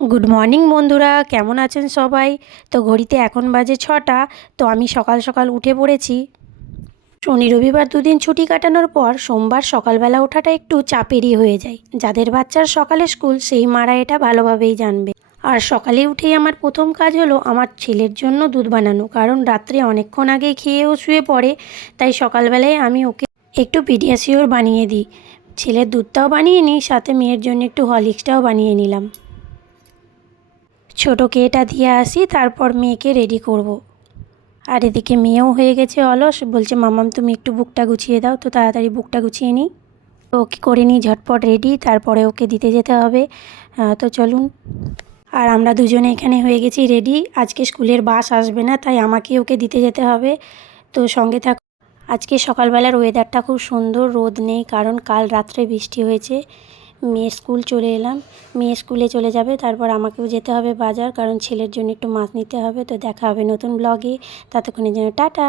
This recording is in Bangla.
গুড মর্নিং বন্ধুরা, কেমন আছেন সবাই? তো ঘড়িতে এখন বাজে 6টা। তো আমি সকাল সকাল উঠে পড়েছি। শনি রবিবার দুদিন ছুটি কাটানোর পর সোমবার সকালবেলা ওঠাটা একটু চাপেরই হয়ে যায়। যাদের বাচ্চার সকালে স্কুল সেই মারা এটা ভালোভাবেই জানবে। আর সকালে উঠেই আমার প্রথম কাজ হলো আমার ছেলের জন্য দুধ বানানো, কারণ রাত্রে অনেকক্ষণ আগে খেয়েও শুয়ে পড়ে। তাই সকালবেলায় আমি ওকে একটু পিডিয়াশিওর বানিয়ে দিই। ছেলের দুধটাও বানিয়ে নিই, সাথে মেয়ের জন্য একটু হরলিক্সটাও বানিয়ে নিলাম। ছোটোকে এটা দিয়ে আসি, তারপর মেয়েকে রেডি করব। আর এদিকে মেয়েও হয়ে গেছে অলস, বলছে মামাম তুমি একটু বুকটা গুছিয়ে দাও। তো তাড়াতাড়ি বুকটা গুছিয়ে নিই, ওকে করে নিই ঝটপট রেডি, তারপরে ওকে দিতে যেতে হবে। তো চলুন। আর আমরা দুজনে এখানে হয়ে গেছি রেডি। আজকে স্কুলের বাস আসবে না, তাই আমাকে ওকে দিতে যেতে হবে। তো সঙ্গে থাক। আজকে সকালবেলার ওয়েদারটা খুব সুন্দর, রোদ নেই, কারণ কাল রাত্রে বৃষ্টি হয়েছে। মেয়ে স্কুল চলে এলাম, মেয়ে স্কুলে চলে যাবে, তারপর আমাকেও যেতে হবে বাজার, কারণ ছেলের জন্য একটু মাছ নিতে হবে। তো দেখা হবে নতুন ব্লগে, ততক্ষণের জন্য টাটা।